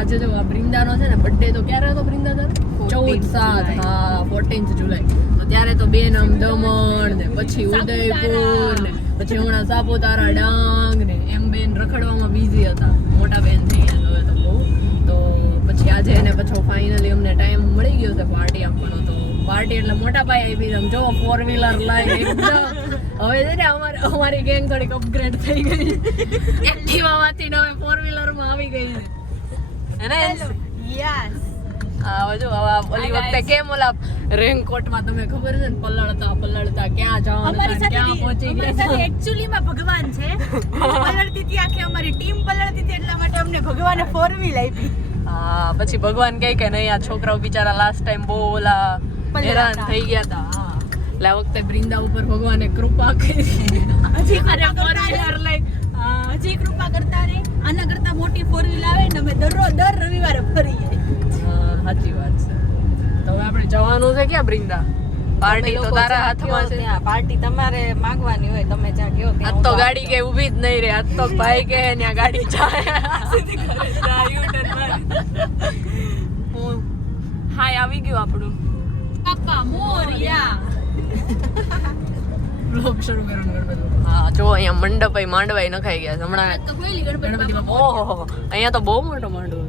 આજે જો આ બૃંદાનો છે ને બર્થડે તો ક્યારે હતો બૃંદા તારો 14/7 હા 14th જુલાઈ તો ત્યારે તો બેન આમ દમણ ને પછી ઉદયપુર ને પછી હમણાં સાપુતારા ડાંગ ને એમ બેન રખડવામાં બિઝી હતા મોટા બેન થઈ ગયા હવે તો બહુ તો પછી આજે એને પછી ફાઇનલી અમને ટાઈમ મળી ગયો છે પાર્ટી આપવાનો તો પાર્ટી એટલે મોટા પાયે આપી આમ જો 4-વ્હીલર લાઈ એકદમ હવે છે ને અમારી ગેંગ થોડીક અપગ્રેડ થઈ ગઈ એક્ટિવામાંથી ને હવે 4-વ્હીલરમાં આવી ગઈ છે એને યસ આ જો ઓલી વખતે કેમ ઓલા રેનકોટમાં તમે ખબર છે ને પલળતા ક્યાં જવાનું ક્યાં પહોંચી ગયા એક્ચ્યુઅલી માં ભગવાન છે પલળતી હતી આખી અમારી ટીમ પલળતી હતી એટલા માટે અમને ભગવાને 4-વ્હીલ આપી હા પછી ભગવાન કહે કે નહીં આ છોકરાઓ બિચારા લાસ્ટ ટાઈમ બહુ ઓલા હેરાન થઈ ગયા હતા હા એટલે આ વખતે બૃંદા ઉપર ભગવાને કૃપા કરી હજી કૃપા કરતા રે આના કરતા મોટી 4-વ્હીલ આવે ને અમે દર રવિવારે ફરીએ સાચી વાત છે તો હવે આપણે જવાનું છે ક્યાં બૃંદા પાર્ટી તો તારા હાથમાં છે પાર્ટી તમારે માંગવાની હોય તમે જ્યાં ગયો આજ તો ગાડી કે ઊભી જ નહીં રે આજ તો ભાઈ કે ત્યાં ગાડી જાય સીધી ઘરે જા યુટર્ન માર હાય આવી ગયું આપણું પાપા મોરિયા બ્લોગ શરૂ કરવાનું ગણપતિ હા જો અહીંયા મંડપ માંડવાઈ નખાઈ ગયા છે હમણાં તો ખોલી ગણપતિ ઓહો અહીંયા તો બહુ મોટો માંડવો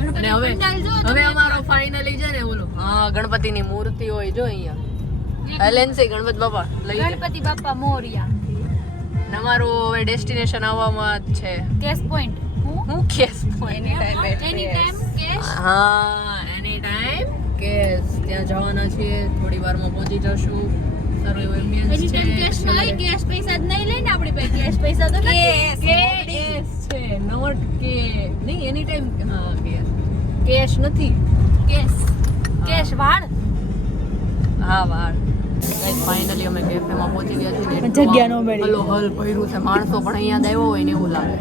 અને હવે અમારો ફાઇનલી છે ને ઓલો હા ગણપતિની મૂર્તિ હોય જો અહીંયા એલેન્સી ગણપતિ બાપા ગણપતિ બાપા મોરિયા અમારું હવે ડેસ્ટિનેશન આવવામાં જ છે કેસ પોઈન્ટ હું કેસ એની ટાઈમ કેસ હા એની ટાઈમ કેસ ત્યાં જવાના છીએ થોડી વારમાં પહોંચી જશું સારું એવું એમ્બિયન્સ એની ટાઈમ કેસ નહીં કેશ પૈસા જ નહીં લઈને આપણી પાસે કેશ પૈસા તો કેસ છે નોટ કે નહીં એની ટાઈમ હા કેશ નથી કેશ વાળ હા વાળ ફાઇનલી અમે કેફેમાં પહોંચી ગયા છીએ જગ્યા નો મળી હલો હલ ભર્યું છે માણસો પણ અહીંયા આવ્યો હોય ને એવું લાગે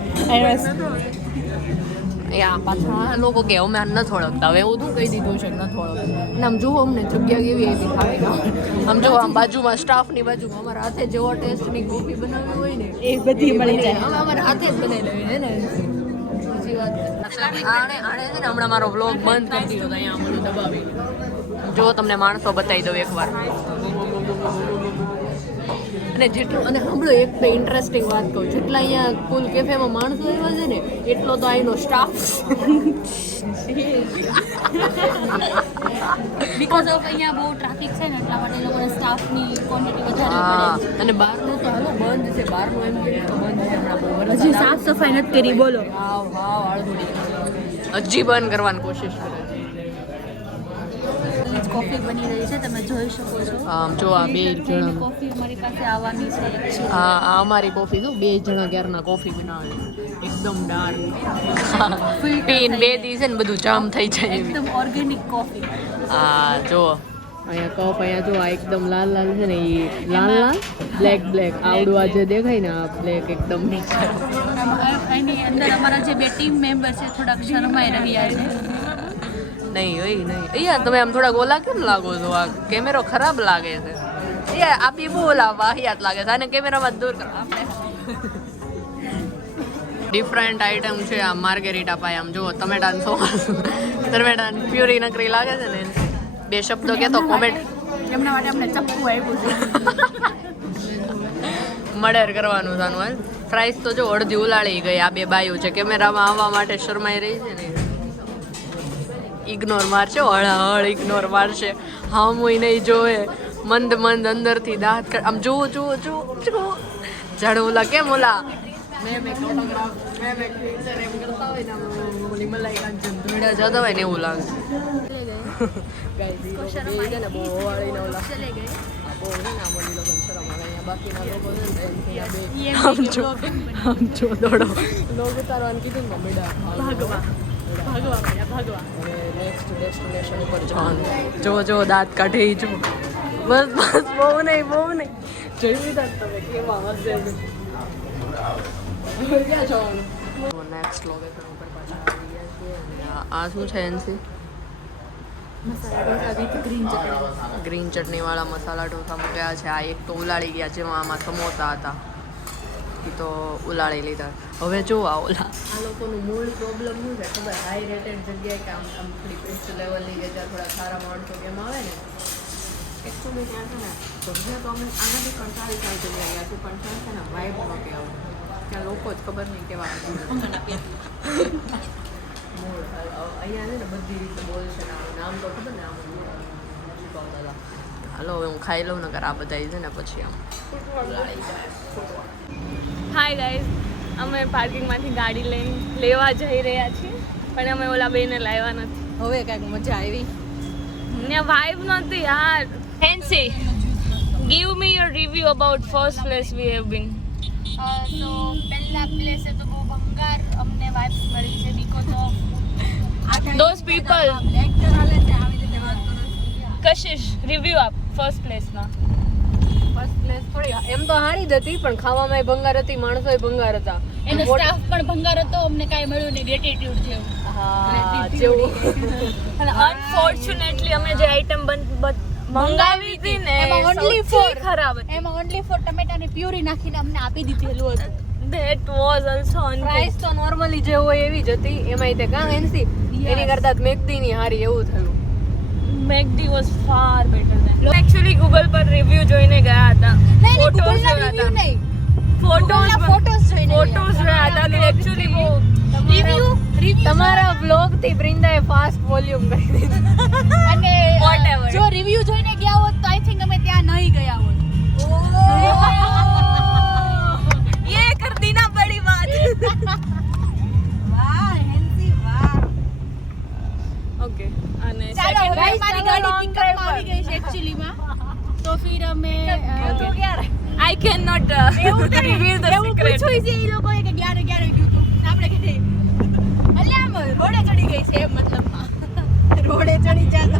પાછળ લોકો કે અમે ન થોડકતા હવે એવું શું કહી દીધું છે ન થોડકતા અને આમ જુઓ અમને જગ્યા કેવી એવી ખાવી આમ જો આમ બાજુમાં સ્ટાફની બાજુમાં અમારા હાથે જેવો ટેસ્ટની કોફી બનાવવી હોય ને એ બધી મળી જાય અમે અમારા હાથે જ બનાવી લેવી હે ને બીજી વાત આણે છે ને હમણાં મારો વ્લોગ બંધ કરી દીધો અહીંયા મને દબાવી જો તમને માણસો બતાવી દઉં એકવાર અને જેટલું અને હમણાં એક તો ઇન્ટરેસ્ટિંગ વાત કહું જેટલા અહીંયા કુલ કેફેમાં માણસો એવા છે ને એટલો તો અહીંનો સ્ટાફ બીકોઝ ઓફ અહીંયા બહુ ટ્રાફિક છે ને એટલા માટે લોકોને સ્ટાફની ક્વોન્ટિટી વધારે પડે અને બહારનું તો હાલો બંધ છે બહારનું એમ કે બંધ છે હમણાં બહુ હજી સાફ સફાઈ નથી કરી બોલો હજી બંધ કરવાની કોશિશ કરે કોફી બની રહી છે તમે જોઈ શકો છો આમ જો આ બે જણા કોફી મારી પાસે આવવાની છે હા આ અમારી કોફી જો બે જણા ક્યારના કોફી બનાવે એકદમ ડાર્ક પીન બે દિવસે ને બધું જામ થઈ જાય એવી એકદમ ઓર્ગેનિક કોફી હા જો અહીંયા કપ અહીંયા જો આ એકદમ લાલ લાલ છે ને એ લાલ બ્લેક આવડું આ જે દેખાય ને આ બ્લેક એકદમ એની અંદર અમારા જે બે ટીમ મેમ્બર છે થોડાક શરમાઈ રહ્યા છે નહીં હોય નહીં અહીંયા તમે આમ થોડાક ઓલા કેમ લાગો છો આ કેમેરો ખરાબ લાગે છે એ આ બી બહુ ઓલા વાહિયાત લાગે છે અને કેમેરામાં દૂર કરો આપણે ડિફરન્ટ આઈટમ છે આ માર્ગેરીટા પાય આમ જુઓ ટમેટાની સોસ ટમેટાની પ્યુરી નકરી લાગે છે ને બે શબ્દો કહેતો કોમેન્ટ એમના માટે અમને ચપ્પુ આપ્યું છે મર્ડર કરવાનું થાનું હાલ પ્રાઇસ તો જો અડધી ઉલાળી ગઈ આ બે બાયું છે કેમેરામાં આવવા માટે શરમાઈ રહી છે ને ઇગ્નોર મારશે હળ ઇગ્નોર મારશે હા હું નહીં જોવે મંદ અંદરથી દાંત આમ જુઓ જાણે ઓલા કેમ ઓલા મેં ફોટોગ્રાફ મેં પિક્ચર એમ કરતા હોય ને ઓલી મલાઈ કાંચન ધોડા જતા હોય ને એવું લાગે ગાઈસ ને બહુ વાળીને ઓલા ચલે ગઈ બહુ ને ના બોલી લોકો શરમ આવે અહીંયા બાકીના લોકો છે ને આમ જો દોડો લોગ ઉતારવાનું કીધું ને મેડા ભાગવા નેક્સ્ટ ડેસ્ટિનેશન ઉપર જવાનું જો દાંત કાઢે જો બસ બહુ નહીં જોઈ લીધા તમે કેવા હશે ક્યાં જવાનું નેક્સ્ટ લોકેશન ઉપર પાછા આવી ગયા છીએ આ શું છે એનસી મસાલા ઢોસા વિથ ગ્રીન ચટણી વાળા મસાલા ઢોસા મૂક્યા છે આ એક તો ઉલાળી ગયા જેમાં આમાં સમોસા હતા એ તો ઉલાળી લીધા. હવે જો આ લોકોનું મૂળ પ્રોબ્લેમ શું છે ખબર? હાઈ રેટેડ જગ્યાએ કે આમ થોડી બેસ્ટ લેવલની જગ્યા થોડા સારા માણસો કેમ આવે ને એકચ્યુઅલી ત્યાં છે ને જગ્યા તો અમે આનાથી પણ સારી જગ્યા ગયા છે પણ ત્યાં છે ને વાઇબ નહોતી આવતી. ત્યાં લોકો જ ખબર નહીં કેવા મૂળ અહીંયા છે ને બધી રીતે બોલશે ને નામ તો ખબર ને આમ હાલો હવે હું ખાઈ લઉં ને કર આ બધા છે ને પછી આમ હાય ગાઈઝ, અમે પાર્કિંગમાંથી ગાડી લઈને લેવા જઈ રહ્યા છીએ પણ અમે ઓલા બેને લાવ્યા નથી. હવે કાંઈક મજા આવી ને વાઇબ નથી યાર. Hansie, give me your review about first place we have been. તો પહેલા પ્લેસે તો બહુ ભંગાર અમને વાઇબ્સ મળી છે because of Those people. Lecture હાલે છે આવી રીતે વાત કરો. કશિશ, રિવ્યુ આપ ફર્સ્ટ પ્લેસમાં. ફર્સ્ટ પ્લેસ થોડી એમ તો હારી જ હતી પણ ખાવામાં ભંગાર હતી, માણસો ભંગાર હતા, એનો સ્ટાફ પણ ભંગાર હતો, અમને કાંઈ મળ્યું નહીં, ગ્રેટિટ્યુડ જેવું. હા જેવું. અને અનફોર્ચ્યુનેટલી અમે જે આઈટમ મંગાવી હતી ને એમાં only સૌથી for- ખરાબ હતી. એમાં ઓનલી ફોર ટમેટાની પ્યુરી નાખીને અમને આપી દીધેલું હતું. That was also પ્રાઇસ તો નોર્મલી જે હોય એવી જ હતી. એમાંય તે કાં એનસી એની કરતા મેકડીની હારી એવું થયું. Magdi was far better than. Actually Google પર રિવ્યુ જોઈને ગયા હતા. Photos જોયા હતા. Photos જોયા હતા કે actually બહુ તમારા વ્લોગ થી વૃંદાએ ફાસ્ટ વોલ્યુમ કરી દીધું. અને Whatever. જો રિવ્યુ જોઈને ગયા હોત તો આઈ થિંક અમે ત્યાં નહીં ગયા હોત. ये कर दी ना बड़ी बात. વાહ હેન્સી વાહ. ઓકે અને ચાલો હવે guys, મારી ચાલો ગાડી long પિકઅપ drive આવી ગઈ છે એકચ્યુઅલી માં. તો ફિર અમે I cannot reveal the એવું secret. પૂછ્યું છે એ લોકોએ કે 11 ગયું તું. આપણે કીધું અલે આમ રોડે ચડી ગઈ છે એમ મતલબમાં. રોડે ચડી જા તો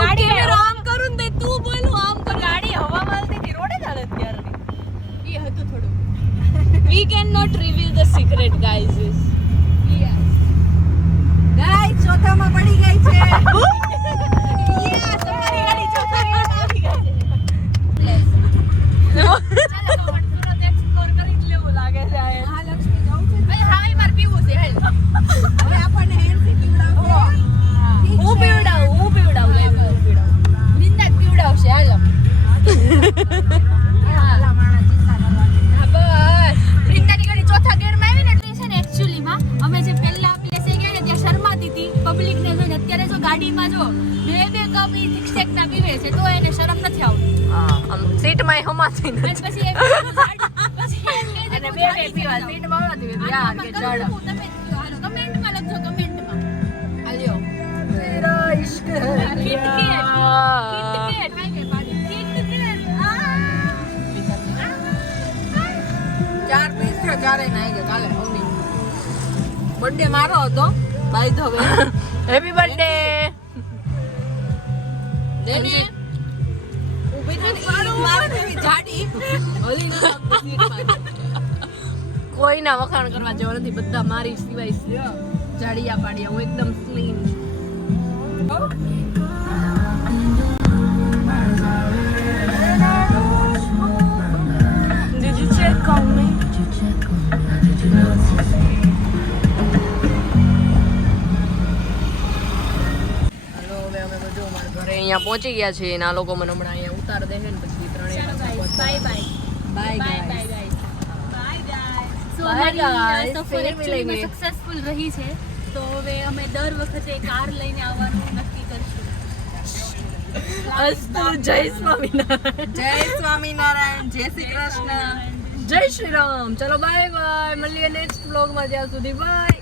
ગાડી આમ કરું ને તું બોલું આમ કર. ગાડી હવામાં હતી થી રોડે ચાલે અત્યારે. એ હતું થોડું. We cannot reveal the secret guys. Guys ચોથામાં પડી ગઈ છે. યસ તમારી ગાડી ચોથામાં આવી ગઈ છે. ચાલો તો સુરત એક્સપ્લોર કરી જ લેવું લાગે છે આ. મહાલક્ષ્મી જવું છે. અરે હા માર પીવું છે હેલ. હવે આપણને હેન્સી પીવડાવશે. હું પીવડાવું નિંદા પીવડાવશે હાલો. હાલા માણસ ચિંતા કરવાની. હા બસ. વૃંદાની ગાડી ચોથા ગેરમાં આવી ને એટલે છે ને એકચ્યુઅલીમાં અમે જે પહેલા પ્લેસે ગયા ને ત્યાં શરમાતી હતી પબ્લિકને જોઈને. અત્યારે જો ગાડીમાં જો બે કપ ઠીકઠાકના પીવે છે તો એને શરમ નથી આવતી. હા આમ સીટમાં હમાતી અને નથી. પછી અને બે પીવા સીટમાં હમાતી યાર કે ચડ. તમે હાલો કમેન્ટમાં લખજો કમેન્ટમાં. હાલ્યો. તેરા ઇશ્ક હે કિટકેટ. ચાર પીસ છે, ચારે નાઈ ગયા કાલે અવની બર્થડે મારો હતો by the way. Happy birthday. લેની ઊભી થઈને મારે તેવી જાડી હલી ન શકતી કોઈના વખાણ કરવા જેવા નથી, બધા મારી સિવાય જાડિયા પાડિયા. હું એકદમ slim. Did you check on me? હાલો હવે અમે બધું અમારા ઘરે અહીંયા પહોંચી ગયા છીએ અને આ લોકો મને હમણાં અહીંયા ઉતાર દે છે ને પછી ત્રણેય Bye bye. Bye Bye guys. guys. Bye guys. So Bye અમારી guys. સફર ફરી એકચ્યુઅલી મળીએ. સક્સેસફુલ રહી છે. તો હવે અમે દર વખતે કાર લઈને આવવાનું નક્કી કરશું. અસ્તુ જય સ્વામિનારાયણ. જય સ્વામિનારાયણ. જય શ્રી કૃષ્ણ. જય શ્રી રામ. ચલો બાય બાય. મળીએ નેક્સ્ટ વ્લોગમાં. ત્યાં સુધી બાય.